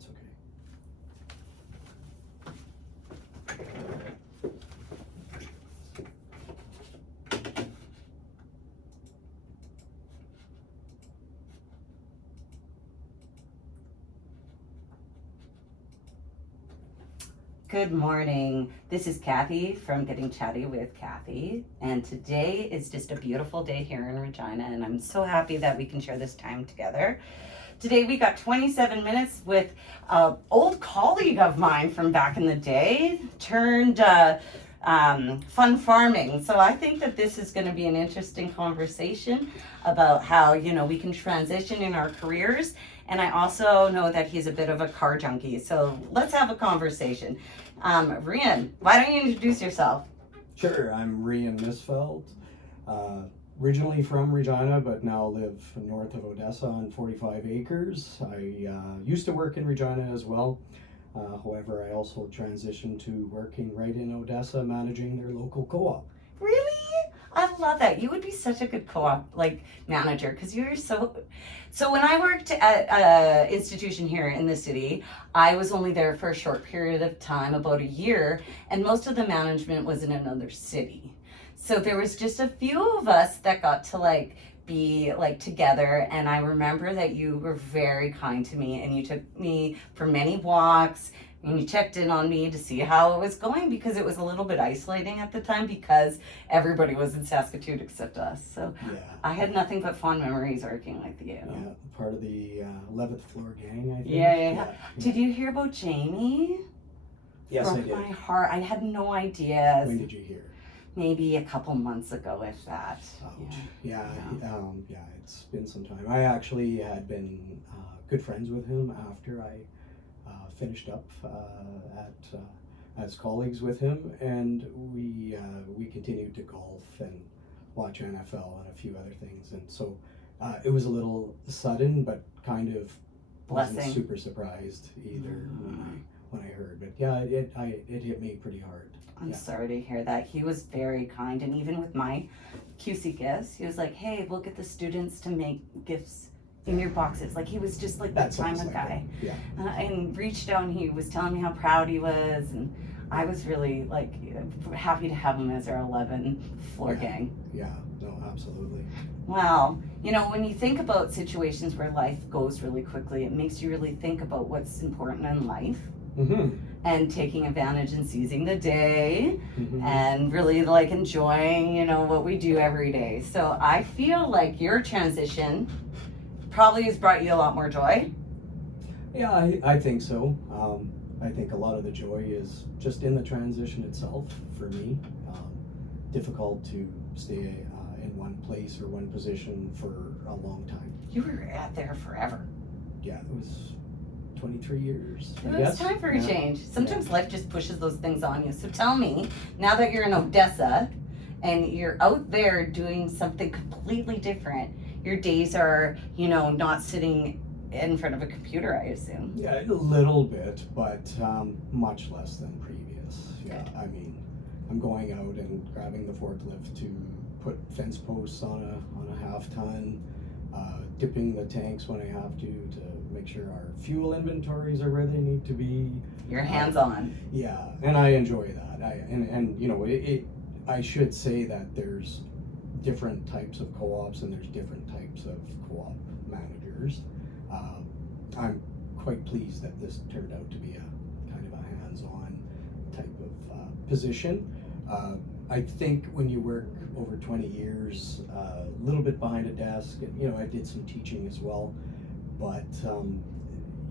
that's okay. Good morning. This is Kathy from Getting Chatty with Kathy, and today is just a beautiful day here in Regina, and I'm so happy that we can share this time together. Today we got 27 minutes with an old colleague of mine from back in the day, turned fun farming. So I think that this is going to be an interesting conversation about how, we can transition in our careers. And I also know that he's a bit of a car junkie. So let's have a conversation. Rian, why don't you introduce yourself? Sure, I'm Rian Misfeldt. Originally from Regina, but now live north of Odessa on 45 acres. I used to work in Regina as well. However, I also transitioned to working right in Odessa, managing their local co-op. Really? I love that. You would be such a good co-op manager because you're so. So when I worked at an institution here in the city, I was only there for a short period of time, about a year, and most of the management was in another city. So there was just a few of us that got to be together, and I remember that you were very kind to me, and you took me for many walks, and you checked in on me to see how it was going, because it was a little bit isolating at the time because everybody was in Saskatoon except us. So Yeah. I had nothing but fond memories working with you. Yeah, part of the 11th floor gang, I think. Yeah. Did you hear about Jamie? Yes, I Broke did. my heart. I had no idea. When did you hear? Maybe a couple months ago, if that. Ouch. Yeah, it's been some time. I actually had been good friends with him after I finished up as colleagues with him, and we continued to golf and watch NFL and a few other things, and so it was a little sudden, but kind of Blessing. wasn't super surprised either when I heard. But yeah, it hit me pretty hard. I'm sorry to hear that. He was very kind, and even with my QC gifts, he was like, "Hey, we'll get the students to make gifts in your boxes." He was just that kind of guy. Yeah. And reached out, and he was telling me how proud he was, and I was really happy to have him as our 11 floor gang. Yeah, no, absolutely. Well, when you think about situations where life goes really quickly, it makes you really think about what's important in life. Mm-hmm. And taking advantage and seizing the day, Mm-hmm. and really enjoying, what we do every day. So I feel like your transition probably has brought you a lot more joy. Yeah, I think so. I think a lot of the joy is just in the transition itself for me. Difficult to stay in one place or one position for a long time. You were at there forever. Yeah, it was 23 years. It was time for a change. Sometimes life just pushes those things on you. So tell me, now that you're in Odessa and you're out there doing something completely different, your days are, not sitting in front of a computer, I assume. Yeah, a little bit, but much less than previous. Yeah, Good. I mean, I'm going out and grabbing the forklift to put fence posts on a half ton, dipping the tanks when I have to make sure our fuel inventories are where they need to be. You're hands on. Yeah, and I enjoy that. I should say that there's different types of co-ops and there's different types of co-op managers. I'm quite pleased that this turned out to be a kind of a hands-on type of position. I think when you work over 20 years, a little bit behind a desk, and I did some teaching as well, but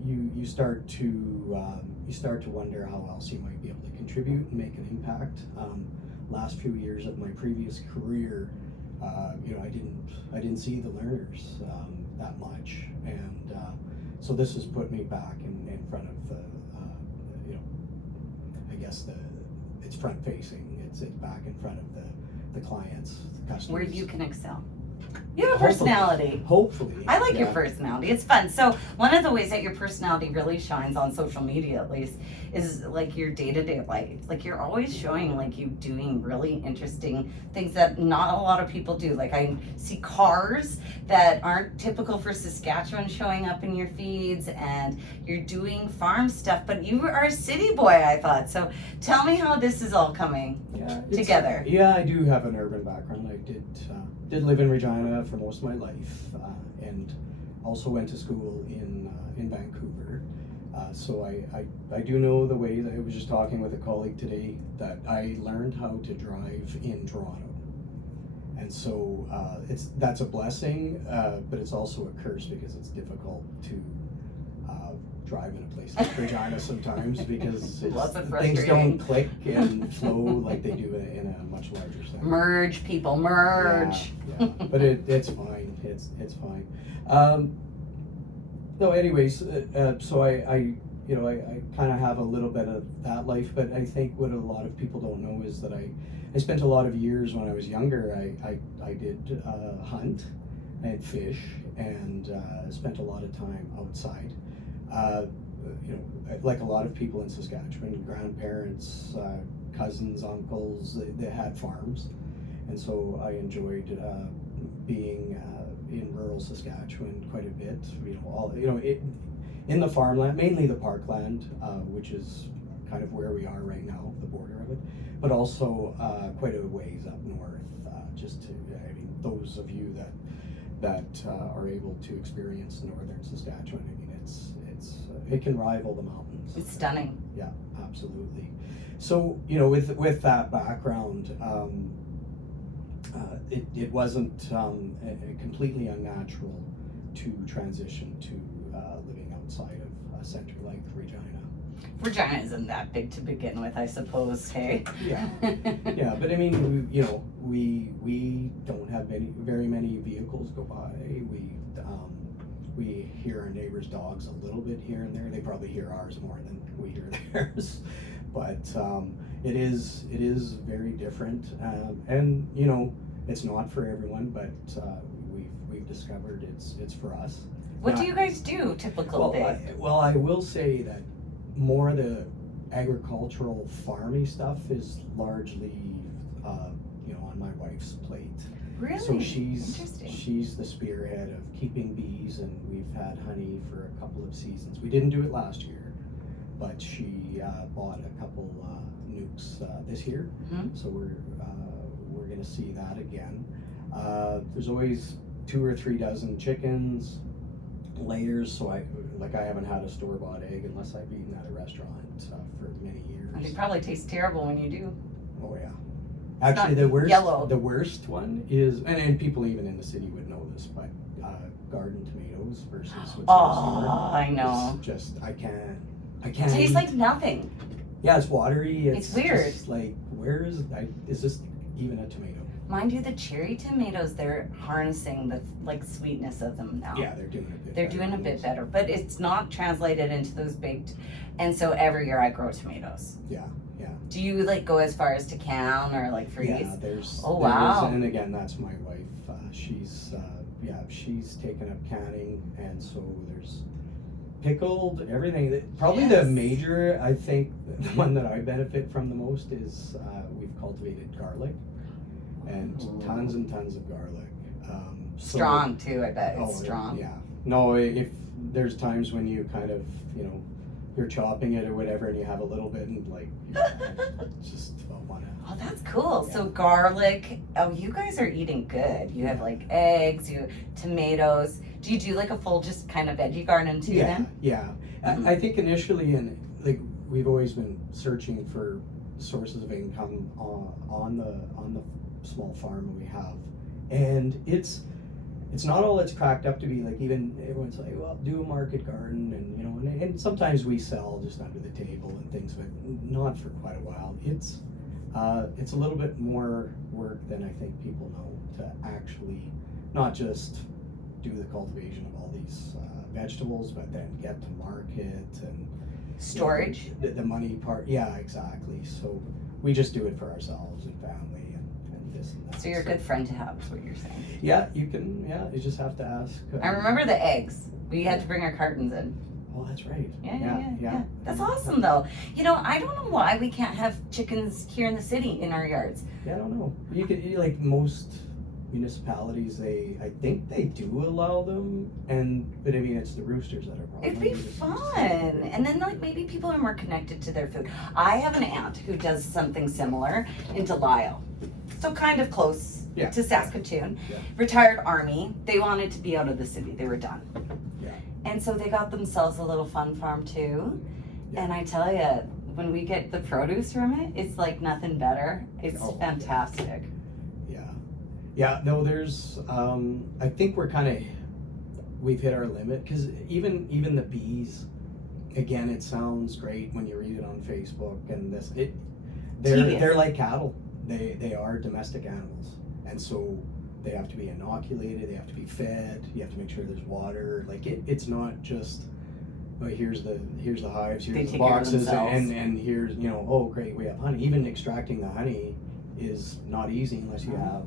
you start to wonder how else you might be able to contribute and make an impact. Last few years of my previous career, I didn't see the learners that much, and so this has put me back in front of the I guess it's front facing. It's back in front of the clients, the customers. Where you can excel. You have a Hopefully. personality. Hopefully. I like your Yeah. personality. It's fun. So one of the ways that your personality really shines on social media, at least, is like your day-to-day life. Like you're always showing like you doing really interesting things that not a lot of people do. Like I see cars that aren't typical for Saskatchewan showing up in your feeds, and you're doing farm stuff. But you are a city boy, I thought. So tell me how this is all coming together. Yeah, I do have an urban background. I did live in Regina for most of my life, and also went to school in Vancouver. So I do know the ways. I was just talking with a colleague today that I learned how to drive in Toronto, and so that's a blessing, but it's also a curse because it's difficult to drive in a place like Regina sometimes because Lots of things don't frustrating. click and flow like they do in a much larger center. Merge, people, merge. Yeah, but it's fine. It's fine. No, anyways, so I kind of have a little bit of that life, but I think what a lot of people don't know is that I spent a lot of years when I was younger. I did hunt and fish and spent a lot of time outside. Like a lot of people in Saskatchewan, grandparents, cousins, uncles, they had farms, and so I enjoyed being in rural Saskatchewan quite a bit. In the farmland, mainly the parkland, which is kind of where we are right now, the border of it, but also quite a ways up north. Those of you that are able to experience northern Saskatchewan, I mean, it can rival the mountains. It's stunning. Yeah, absolutely. So with that background, it wasn't completely unnatural to transition to living outside of a center like Regina. Regina isn't that big to begin with, I suppose. Hey. Yeah, yeah, but I mean, we don't have very many vehicles go by. We hear our neighbors' dogs a little bit here and there. They probably hear ours more than we hear theirs, but it is very different, and it's not for everyone, but we've discovered it's for us. What do you guys do typical day? I will say that more the agricultural farmy stuff is largely on my wife's plate. Really? So she's Interesting. the spearhead of keeping bees, and we've had honey for a couple of seasons. We didn't do it last year, but she bought a couple nukes this year. Mhm. So we're going to see that again. There's always 2 or 3 dozen chickens, layers. So I haven't had a store-bought egg unless I've eaten at a restaurant for many years. And they probably taste terrible when you do. Oh yeah. It's Actually, not yellow. the worst one is, and people even in the city would know this, but garden tomatoes versus what's Oh, I know. I can't. It tastes eat. like nothing. Yeah, it's watery. It's weird. Just like, is this even a tomato? Mind you, the cherry tomatoes, they're harnessing the sweetness of them now. Yeah, they're doing a bit. They're better doing a than bit those. better, but it's not translated into those baked. And so every year I grow tomatoes. Yeah. Do you go as far as to can or freeze? Yeah, there's. Oh, wow. And again, that's my wife. She's taken up canning, and so there's pickled everything. Probably the Yes. major, I think, the one that I benefit from the most is we've cultivated garlic, and tons and tons of garlic. Strong too, I bet. It's Oh, strong. Yeah. No, if there's times when you kind of you're chopping it or whatever, and you have a little bit, and just want to. Oh, that's cool. Yeah. So garlic. Oh, you guys are eating good. You have eggs, tomatoes. Do you do a full just kind of veggie garden too then? Yeah. Mhm. I think initially, we've always been searching for sources of income on the small farm we have, and it's not all it's cracked up to be. Even everyone's like, well, do a market garden, and sometimes we sell just under the table and things, but not for quite a while. It's a little bit more work than I think people know to actually not just do the cultivation of all these vegetables, but then get to market and Storage. the money part. Yeah, exactly. So we just do it for ourselves and family, and this and that. So you're a good friend to have, is what you're saying. Yeah, you can. Yeah, you just have to ask. I remember the eggs. We had to bring our cartons in. Oh, that's right. Yeah. That's awesome, though. You know, I don't know why we can't have chickens here in the city in our yards. Yeah, I don't know. You could, like most municipalities, I think they do allow them, but I mean, it's the roosters that are probably. It'd be fun, and then like maybe people are more connected to their food. I have an aunt who does something similar in Delisle, so kind of close to Saskatoon. Yeah. Retired Army. They wanted to be out of the city. They were done. Yeah. And so they got themselves a little fun farm too. Yeah. And I tell you, when we get the produce from it, it's like nothing better. It's fantastic. Yeah, no, there's, I think we've hit our limit, because even the bees, again, it sounds great when you read it on Facebook, and they're like cattle. They are domestic animals, and so they have to be inoculated, they have to be fed, you have to make sure there's water. Like it's not just, oh, here's the hives, here's the boxes, and here's, oh great, we have honey. Even extracting the honey is not easy unless you have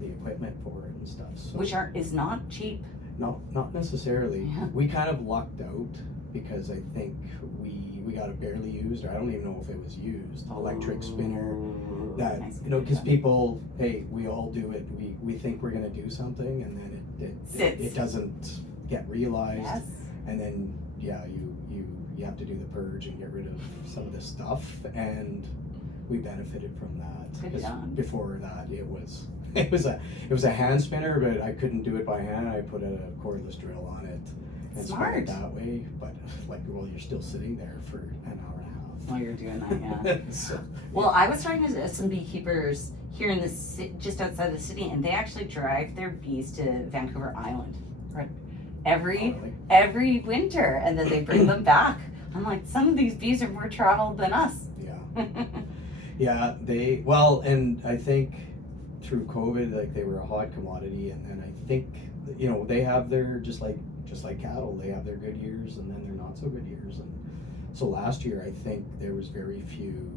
the equipment for it and stuff. So, which is not cheap. No, not necessarily. Yeah. We kind of lucked out because I think we got it barely used, or I don't even know if it was used. Electric spinner. That because people, hey, we all do it. We think we're gonna do something, and then it doesn't get realized. Yes. And then you have to do the purge and get rid of some of the stuff, and we benefited from that. Good job. Before that, it was a hand spinner, but I couldn't do it by hand. I put a cordless drill on it and spin it that way. But you're still sitting there for an hour and a half. While you're doing that, yeah. So, well, I was talking to some beekeepers here in just outside the city, and they actually drive their bees to Vancouver Island every winter, and then they bring them back. I'm like, some of these bees are more traveled than us. Yeah. Yeah, and I think through COVID, they were a hot commodity, and I think they have their just like cattle, they have their good years and then their not so good years. And so last year, I think there was very few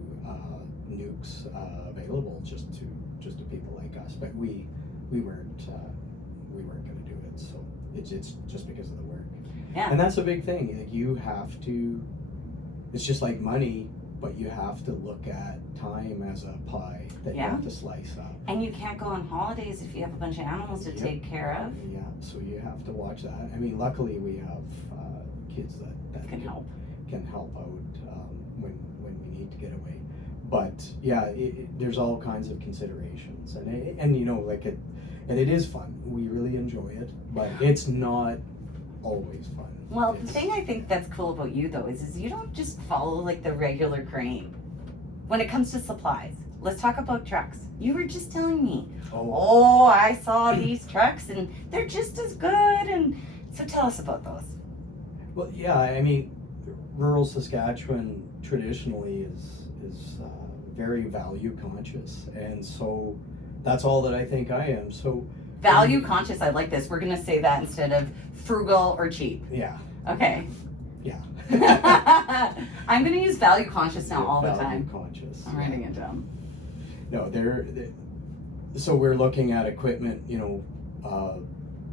nukes available just to people like us, but we weren't going to do it. So it's just because of the work. Yeah. And that's a big thing. Like you have to. It's just like money. But you have to look at time as a pie that you have to slice up. And you can't go on holidays if you have a bunch of animals to take care of. Yeah, so you have to watch that. I mean, luckily we have kids that can help out when we need to get away. But yeah, there's all kinds of considerations, and it is fun. We really enjoy it, but it's not always fun. Well, the thing I think that's cool about you though is you don't just follow the regular grain. When it comes to supplies, let's talk about trucks. You were just telling me, I saw these trucks and they're just as good, and so tell us about those. Well, yeah, I mean, rural Saskatchewan traditionally is very value conscious, and so that's all that I think I am. So value conscious, I like this. We're gonna say that instead of frugal or cheap. Yeah. Okay. Yeah. I'm gonna use value conscious now all the time. Value conscious. I'm writing it down. No, so we're looking at equipment,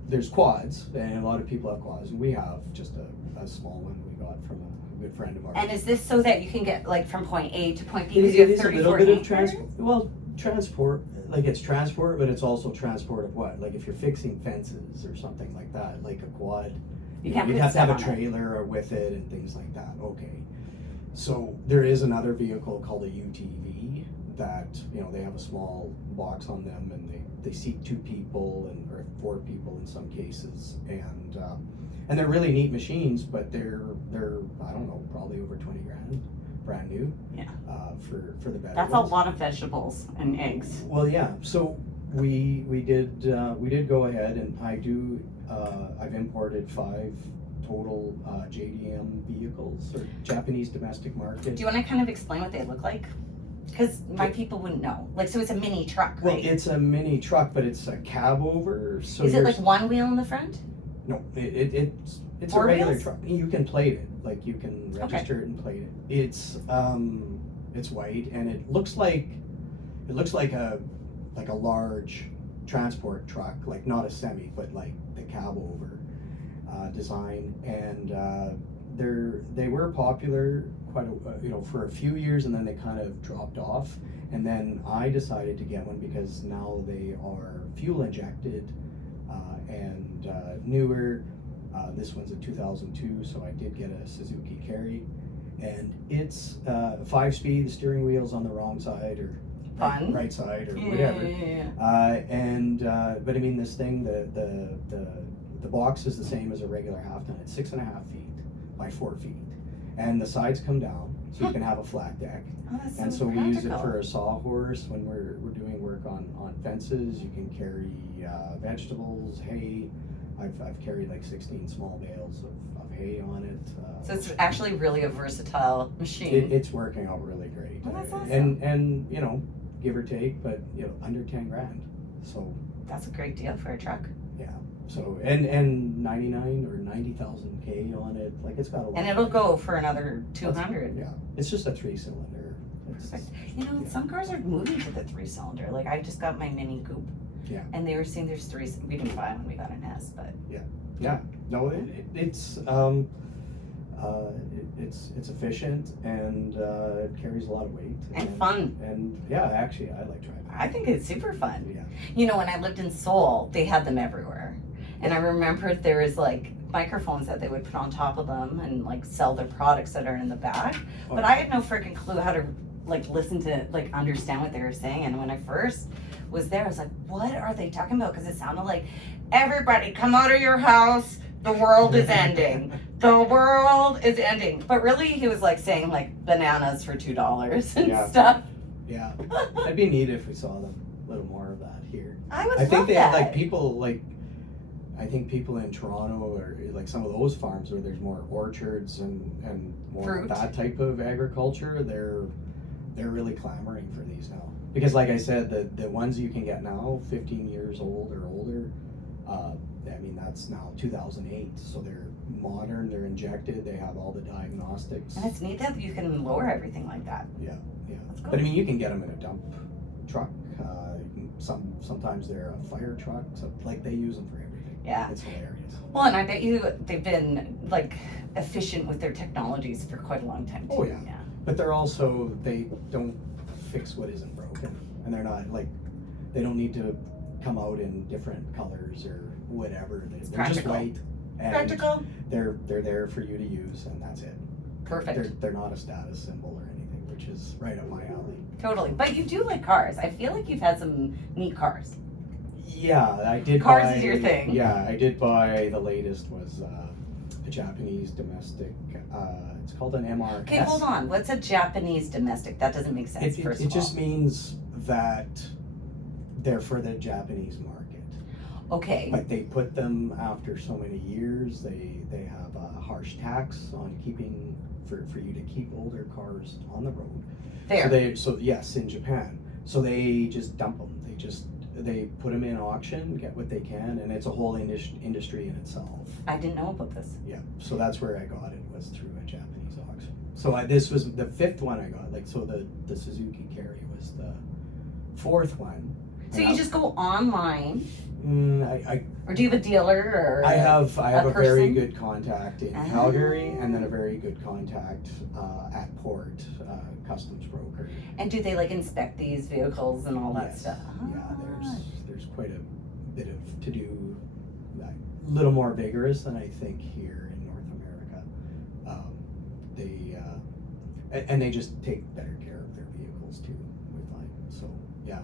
there's quads, and a lot of people have quads, and we have just a small one we got from a good friend of ours. And is this so that you can get from point A to point B? It is a little bit of transport. Well, transport, it's transport, but it's also transport of what? Like if you're fixing fences or something like that, like a quad, you'd have to have a trailer with it and things like that. Okay. So there is another vehicle called a UTV that, they have a small box on them, and they seat 2 people or 4 people in some cases, and they're really neat machines, but they're I don't know, probably over 20 grand, brand new. Yeah. For the better That's ones. a lot of vegetables and eggs. Well, yeah. So we did go ahead, and I've imported 5 total JDM vehicles, or Japanese domestic market. Do you want to kind of explain what they look like? Because my people wouldn't know. So it's a mini truck, right? Well, it's a mini truck, but it's a cab over. So is it like one wheel in the front? No, it's 4 a regular wheels? truck. You can plate it, you can register it and plate it. It's white, and it looks like a like a large transport truck, like not a semi, but like the cab over design, and they were popular for a few years, and then they kind of dropped off. And then I decided to get one because now they are fuel injected and newer. This one's a 2002, so I did get a Suzuki Carry, and it's 5-speed. The steering wheel's on the wrong side or right side or whatever. But I mean, this thing, the box is the same as a regular half ton. It's 6.5 feet by 4 feet, and the sides come down, so you can have a flat deck. Oh, that's And so so we use it practical. for a sawhorse when we're doing work on fences. You can carry vegetables, hay. I've carried like 16 small bales of hay on it. So it's actually really a versatile machine. It's working out really great. Oh, that's awesome. And give or take, but under 10 grand. So That's a great deal for a truck. yeah. So and 99 or 90,000 K on it. Like, it's got a lot. And it'll go for another 200. Yeah. It's just a 3-cylinder. Perfect. Some cars are moving to the 3-cylinder. Like, I just got my Mini Coupe. Yeah. And they were saying there's 3. We didn't buy one. We got an S, but Yeah. No, it's efficient, and it carries a lot of weight and fun. And yeah, actually, I like driving. I think it's super fun. Yeah. When I lived in Seoul, they had them everywhere. And I remember there was like microphones that they would put on top of them and like sell their products that are in the back. Oh. But I had no freaking clue how to like listen to like understand what they were saying. And when I first was there, I was like, what are they talking about? Because it sounded like, everybody come out of your house, the world is ending. The world is ending. But really, he was like saying like bananas for $2 and Yeah. stuff. Yeah. It'd be neat if we saw a little more of that here. I would I love think they that. have like people like. I think people in Toronto, or like some of those farms where there's more orchards and more Fruit. of that type of agriculture, they're really clamoring for these now. Because like I said, the ones you can get now, 15 years old or older, I mean, that's now 2008, so they're modern, they're injected, they have all the diagnostics. And it's neat that you can lower everything like that. Yeah. That's cool. But I mean, you can get them in a dump truck. Sometimes they're a fire truck, so like they use them for everything. Yeah. It's hilarious. Well, and I bet you they've been like efficient with their technologies for quite a long time too. Oh, yeah. But they don't fix what isn't broken, and they're not like, they don't need to come out in different colors or whatever. They're just practical. white, and Practical. they're there for you to use, and that's it. Perfect. They're not a status symbol or anything, which is right up my alley. Totally. But you do like cars. I feel like you've had some neat cars. Yeah, I did. Cars is your thing. Yeah, I did buy, the latest was a Japanese domestic. It's called an MRS. Okay, hold on. What's a Japanese domestic? That doesn't make sense, first It of all. just means that they're for the Japanese market. Okay. But they put them after so many years. They have a harsh tax on keeping for you to keep older cars on the road. There. So yes, in Japan. So they just dump them. They put them in auction, get what they can, and it's a whole industry in itself. I didn't know about this. Yeah. So that's where I got it, was through a Japanese auction. So this was the 5th one I got. Like, so the Suzuki Carry was the 4th one. So you just go online, I or do you have a dealer, or I have a very person? good contact in Calgary, and then a very good contact at port, customs broker. And do they like inspect these vehicles and all that Yes. stuff? Yeah, Ah. there's quite a bit of to do, a little more vigorous than I think here in North America. And they just take better care of their vehicles too, we find. So yeah.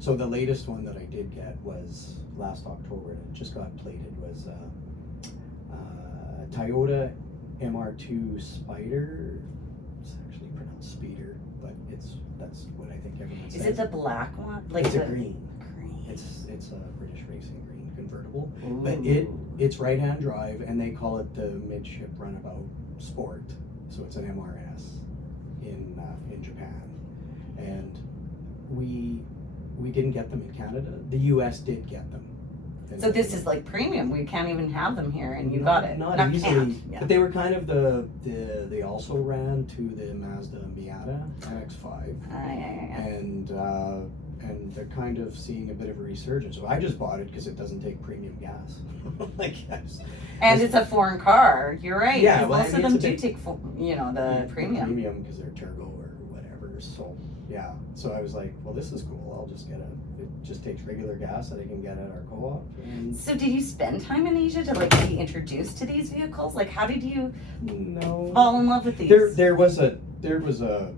So the latest one that I did get was last October, and it just got plated, was Toyota MR2 Spider. It's actually pronounced Speeder, but that's what I think everyone says. Is it the black one? Like It's the a green. green. It's a British Racing green convertible, Ooh. but it's right-hand drive, and they call it the midship runabout sport. So it's an MRS in Japan, and we didn't get them in Canada. The U.S. did get them. So this is like premium. We can't even have them here, and you Not- got it. Not easily, can't. Yeah. but they were kind of they also ran to the Mazda Miata MX-5. Yeah. And and they're kind of seeing a bit of a resurgence. So I just bought it because it doesn't take premium gas. like, And it's a foreign car. You're right. Yeah, 'Cause well, most I of mean, them it's a do bit- take, the premium. Premium because they're turbo or whatever. So yeah, so I was like, well, this is cool. I'll just get it. It just takes regular gas that I can get at our co-op. And So did you spend time in Asia to like be introduced to these vehicles? Like, how did you no, fall in love with these? there was a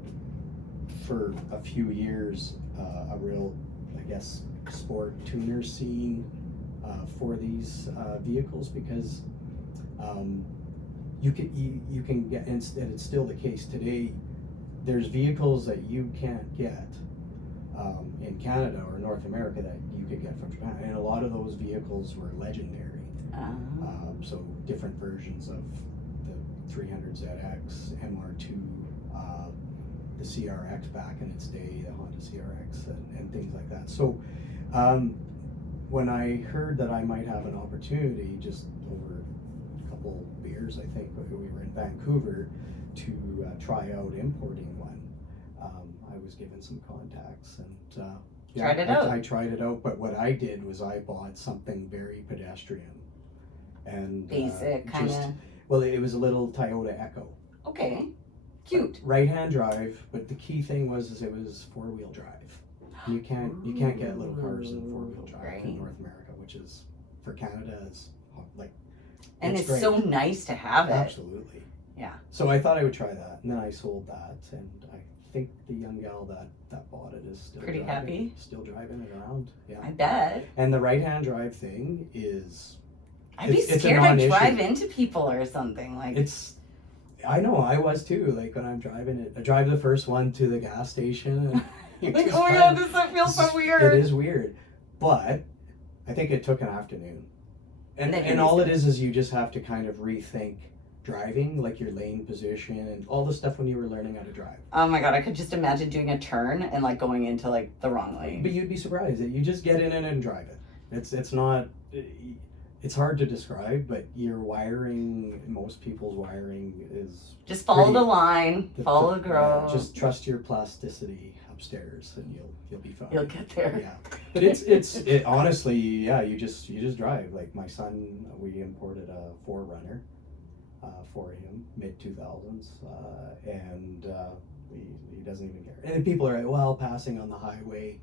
for a few years a real, I guess, sport tuner scene for these vehicles because you can get, and it's still the case today. There's vehicles that you can't get in Canada or North America that you could get from Japan, and a lot of those vehicles were legendary. So different versions of the 300ZX, MR2, the CRX back in its day, the Honda CRX, and things like that. So when I heard that I might have an opportunity, just over a couple beers, I think we were in Vancouver, to try out importing one, I was given some contacts and Tried it out. I tried it out, but what I did was I bought something very pedestrian and Basic, kind of. well, it was a little Toyota Echo. Okay, cute. Right-hand drive, but the key thing was it was four-wheel drive. You can't get little cars in four-wheel drive Right. in North America, which is for Canada is like. And it's great. so nice to have it. Absolutely. Yeah. So I thought I would try that, and then I sold that, and I think the young gal that bought it is still Pretty driving, happy? still driving it around. Yeah. I bet. And the right-hand drive thing is. I'd be it's a scared I'd non-issue. drive into people or something. Like, I know, I was too. Like when I'm driving it, I drive the first one to the gas station, and you're like, just oh my kind god, of- this feels so It weird. is weird, but I think it took an afternoon, And then and you're all used it is you just have to kind of rethink driving, like your lane position and all the stuff when you were learning how to drive. Oh my god, I could just imagine doing a turn and like going into like the wrong lane. But you'd be surprised that you just get in it and drive it. It's not. It's hard to describe, but your wiring, most people's wiring is Just follow pretty- the line, follow the yeah, grove. just trust your plasticity upstairs, and you'll be fine. You'll get there. Yeah, but it honestly, yeah. You just drive. Like my son, we imported a 4Runner for him mid 2000s, and he doesn't even care. And people are like, well, passing on the highway.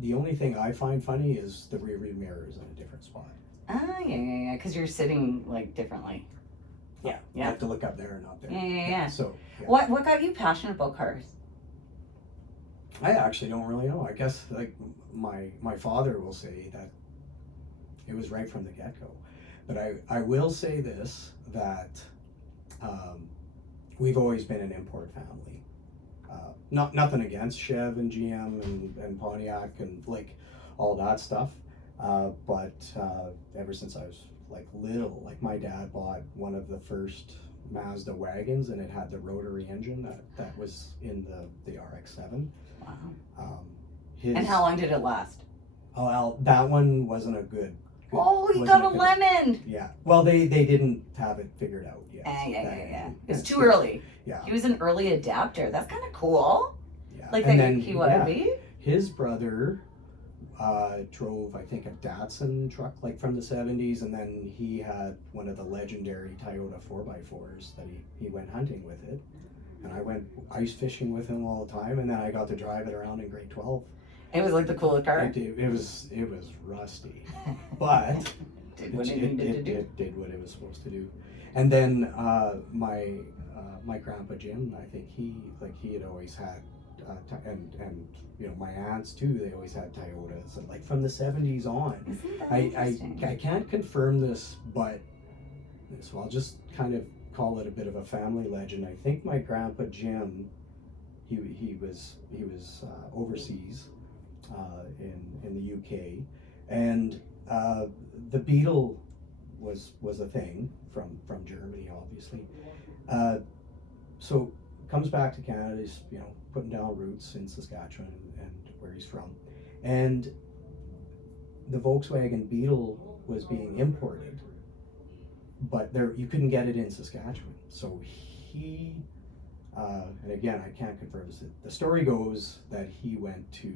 The only thing I find funny is the rear view mirror is in a different spot. Ah, yeah, because you're sitting like differently. Yeah, you Yeah. have to look up there and not there. Yeah. So yeah. What got you passionate about cars? I actually don't really know. I guess like my father will say that it was right from the get-go. But I will say this, that we've always been an import family. Nothing against Chev and GM and Pontiac and like all that stuff. But ever since I was like little, like my dad bought one of the first Mazda wagons, and it had the rotary engine that was in the RX-7. Wow. His, And how long did it last? Oh, well, that one wasn't a good. Oh, you wasn't got a good- lemon. Yeah. Well, they didn't have it figured out yet. Yeah. It was Yeah. too early. Yeah. He was an early adapter. That's kind of cool. Yeah. Like And that then, he would be. his brother drove, I think, a Datsun truck like from the 70s, and then he had one of the legendary Toyota 4x4s that he went hunting with it. And I went ice fishing with him all the time, and then I got to drive it around in grade 12. It was like the coolest car. It was rusty, but Did what it needed to do. It did what it was supposed to do. And then my grandpa Jim, I think he had always had and you know my aunts too, they always had Toyotas, and like from the 70s on. Isn't that I interesting? can't confirm this, but so I'll just kind of call it a bit of a family legend. I think my grandpa Jim, he was overseas in the UK, and the Beetle was a thing from Germany, obviously. So comes back to Canada. He's putting down roots in Saskatchewan and where he's from, and the Volkswagen Beetle was being imported, but you couldn't get it in Saskatchewan. So he And again, I can't confirm this. The story goes that he went to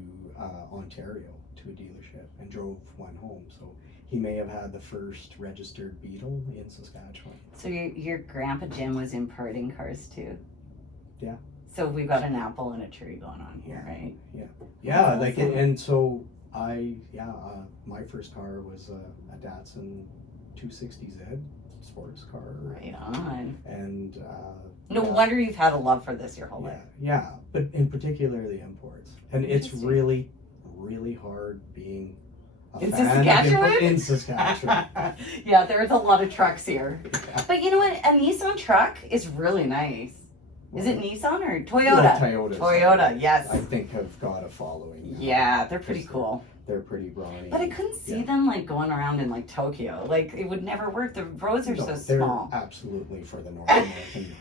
Ontario to a dealership and drove one home. So he may have had the first registered Beetle in Saskatchewan. So your grandpa Jim was importing cars too? Yeah. So we've got an apple and a tree going on here, right? Yeah, That's like, awesome. and so my first car was a Datsun 260Z sports car. Right on. And No wonder you've had a love for this your whole life. Yeah, but in particular the imports. And it's Interesting. really, really hard being a In fan of Saskatchewan? in Saskatchewan. Yeah, there's a lot of trucks here. Yeah. But you know what? A Nissan truck is really nice. Is it Nissan or Toyota? Well, Toyota, yes. I think have got a following now. Yeah, they're pretty cool. They're pretty brawny. But I couldn't see Yeah. them like going around in like Tokyo. Like it would never work. The roads are No, so they're small. absolutely for the North American.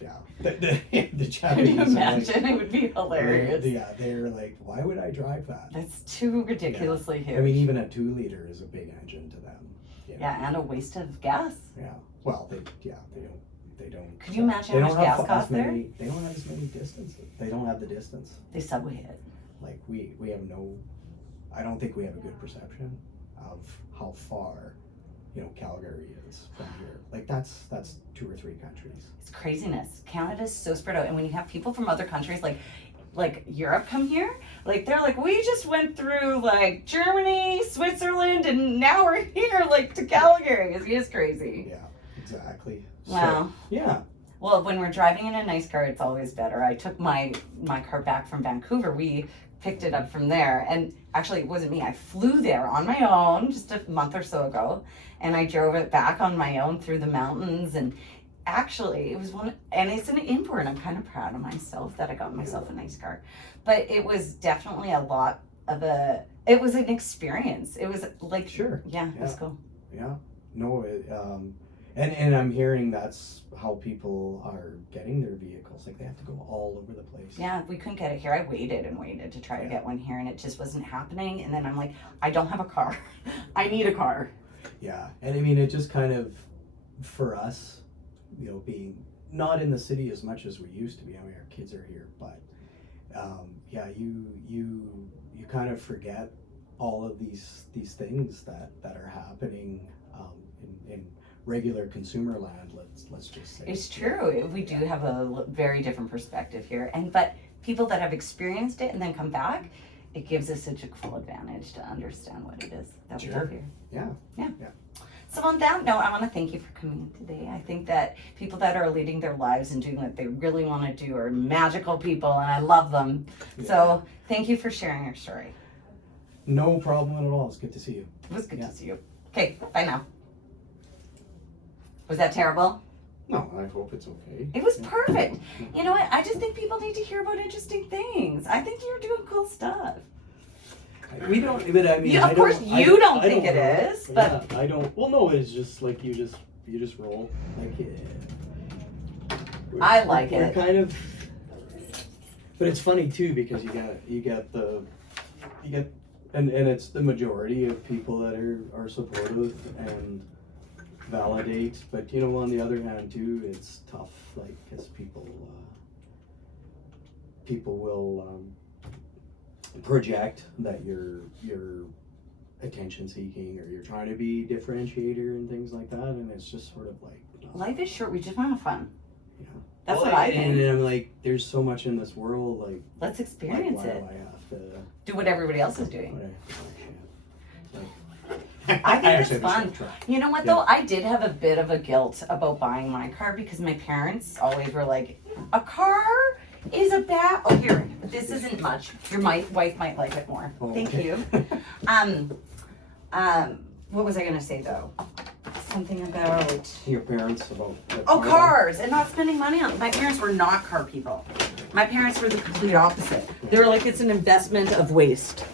Yeah. The Can Japanese you are like, imagine? It would be hilarious. they're like, why would I drive that? That's too ridiculously huge. I mean, even a 2-liter is a big engine to them. You know? Yeah, and a waste of gas. Yeah. Well, they don't. Could you imagine they how don't much have gas costs there? They don't have as many distances. They don't have the distance. They subway it. Like we have no. I don't think we have a good perception of how far, Calgary is from here. Like that's 2 or 3 countries. It's craziness. Canada's so spread out, and when you have people from other countries like Europe come here, like they're like, we just went through like Germany, Switzerland, and now we're here like to Calgary. It's crazy. Yeah, exactly. Wow. So, yeah. Well, when we're driving in a nice car, it's always better. I took my car back from Vancouver. We picked it up from there, and actually it wasn't me. I flew there on my own just a month or so ago, and I drove it back on my own through the mountains. And actually, it was and it's an import. I'm kind of proud of myself that I got myself a nice car, but it was definitely it was an experience. It was like, Sure. Yeah, it was cool. Yeah. No. And I'm hearing that's how people are getting their vehicles. Like they have to go all over the place. Yeah, we couldn't get it here. I waited and waited to try to get one here, and it just wasn't happening. And then I'm like, I don't have a car. I need a car. Yeah, and I mean it just kind of, for us, being not in the city as much as we used to be. I mean, our kids are here, but you kind of forget all of these things that are happening in regular consumer land. Let's just say It's true. We do have a very different perspective here, but people that have experienced it and then come back, it gives us such a cool advantage to understand what it is that we have here. Yeah. So on that note, I want to thank you for coming in today. I think that people that are leading their lives and doing what they really want to do are magical people, and I love them. Yeah. So thank you for sharing your story. No problem at all. It's good to see you. It was good to see you. Okay, bye now. Was that terrible? No, I hope it's okay. It was perfect. You know what? I just think people need to hear about interesting things. I think you're doing cool stuff. We don't, but I mean, Of course, you don't think it is, but yeah, I don't. Well, no, it's just like you just roll. Like I like we're it. kind of, but it's funny too because you get and it's the majority of people that are supportive and validate, but on the other hand too, it's tough, like, because people will project that you're attention seeking or you're trying to be differentiator and things like that, and it's just sort of like, Life is short. We just want to have fun. yeah. That's what I think. And I'm like, there's so much in this world, like, Let's experience why it. do I have to Do what everybody else is doing. I think it's fun. You know what though? I did have a bit of a guilt about buying my car because my parents always were like, a car is a bad. Oh, here, this isn't much. Your wife might like it more. Oh, Thank okay. you. What was I gonna say though? Something about Your parents about cars and not spending money on. My parents were not car people. My parents were the complete opposite. They were like, it's an investment of waste.